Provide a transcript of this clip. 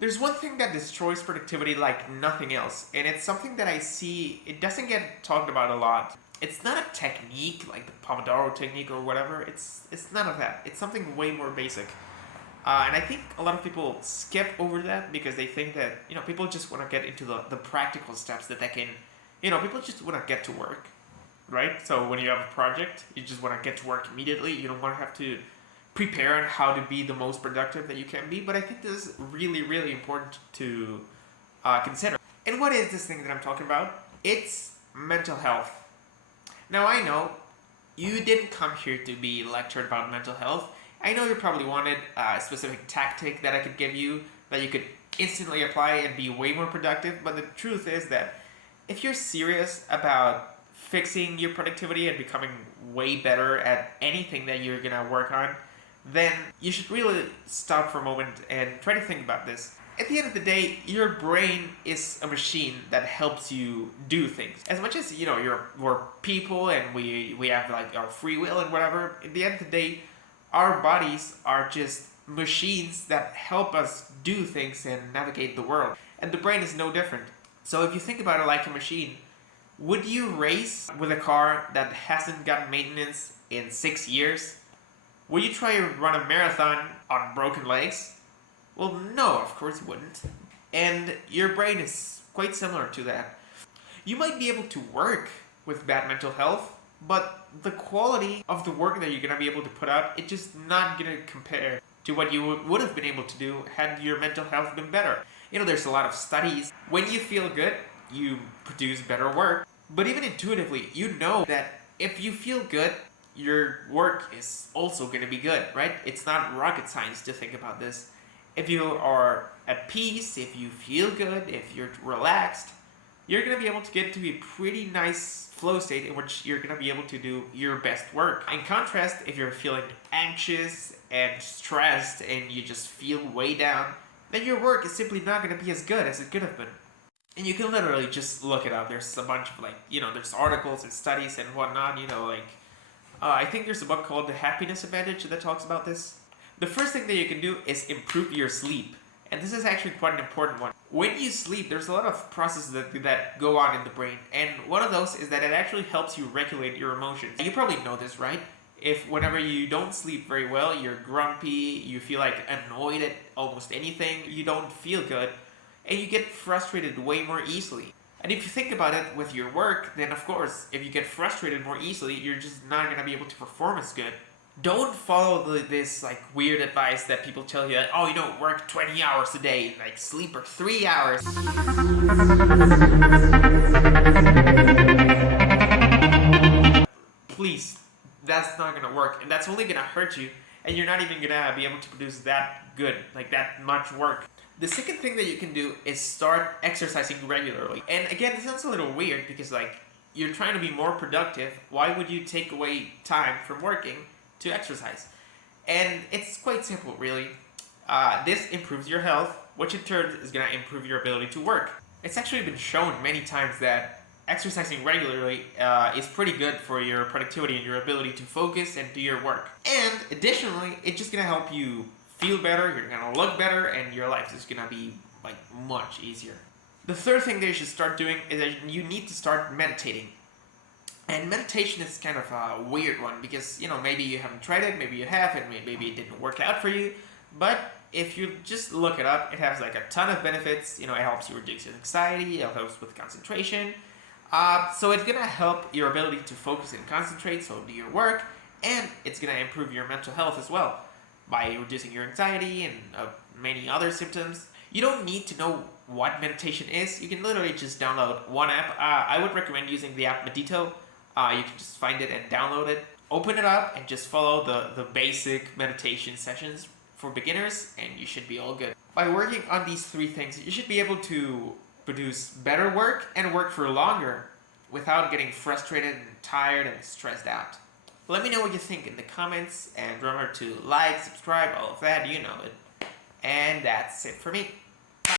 There's one thing that destroys productivity like nothing else, and it's something that I see, it doesn't get talked about a lot. It's not a technique like the Pomodoro technique or whatever. It's none of that. It's something way more basic. And I think a lot of people skip over that because they think that, people just want to get into the practical steps that they can, people just want to get to work, right? So when you have a project, you just want to get to work immediately. You don't want to have to prepare on how to be the most productive that you can be. But I think this is really, really important to consider. And what is this thing that I'm talking about? It's mental health. Now I know you didn't come here to be lectured about mental health. I know you probably wanted a specific tactic that I could give you that you could instantly apply and be way more productive, but the truth is that if you're serious about fixing your productivity and becoming way better at anything that you're gonna work on, then you should really stop for a moment and try to think about this. At the end of the day, your brain is a machine that helps you do things. As much as, we're people and we have like our free will and whatever, at the end of the day, our bodies are just machines that help us do things and navigate the world. And the brain is no different. So if you think about it like a machine, would you race with a car that hasn't gotten maintenance in 6 years? Would you try to run a marathon on broken legs? Well, no, of course you wouldn't. And your brain is quite similar to that. You might be able to work with bad mental health, but the quality of the work that you're going to be able to put out, it's just not going to compare to what you would have been able to do had your mental health been better. There's a lot of studies. When you feel good, you produce better work. But even intuitively, you know that if you feel good, your work is also going to be good, right? It's not rocket science to think about this. If you are at peace, if you feel good, if you're relaxed, you're going to be able to get to a pretty nice flow state in which you're going to be able to do your best work. In contrast, if you're feeling anxious and stressed and you just feel way down, then your work is simply not going to be as good as it could have been. And you can literally just look it up. There's a bunch of there's articles and studies and whatnot, I think there's a book called The Happiness Advantage that talks about this. The first thing that you can do is improve your sleep. And this is actually quite an important one. When you sleep, there's a lot of processes that go on in the brain. And one of those is that it actually helps you regulate your emotions. You probably know this, right? If whenever you don't sleep very well, you're grumpy, you feel like annoyed at almost anything, you don't feel good, and you get frustrated way more easily. And if you think about it with your work, then of course, if you get frustrated more easily, you're just not going to be able to perform as good. Don't follow this weird advice that people tell you, work 20 hours a day, sleep for 3 hours. Please, that's not gonna work, and that's only gonna hurt you, and you're not even gonna be able to produce that good, that much work. The second thing that you can do is start exercising regularly. And again, it sounds a little weird because you're trying to be more productive. Why would you take away time from working to exercise? And it's quite simple, really. This improves your health, which in turn is going to improve your ability to work. It's actually been shown many times that exercising regularly is pretty good for your productivity and your ability to focus and do your work. And additionally, it's just going to help you feel better, you're going to look better, and your life is going to be much easier. The third thing that you should start doing is that you need to start meditating. And meditation is kind of a weird one because, maybe you haven't tried it, maybe you have, and maybe it didn't work out for you. But if you just look it up, it has a ton of benefits. It helps you reduce your anxiety, it helps with concentration. So it's going to help your ability to focus and concentrate, so do your work, and it's going to improve your mental health as well by reducing your anxiety and many other symptoms. You don't need to know what meditation is. You can literally just download one app. I would recommend using the app Medito. You can just find it and download it. Open it up and just follow the basic meditation sessions for beginners, and you should be all good. By working on these three things, you should be able to produce better work and work for longer without getting frustrated and tired and stressed out. Let me know what you think in the comments, and remember to like, subscribe, all of that, you know it. And that's it for me.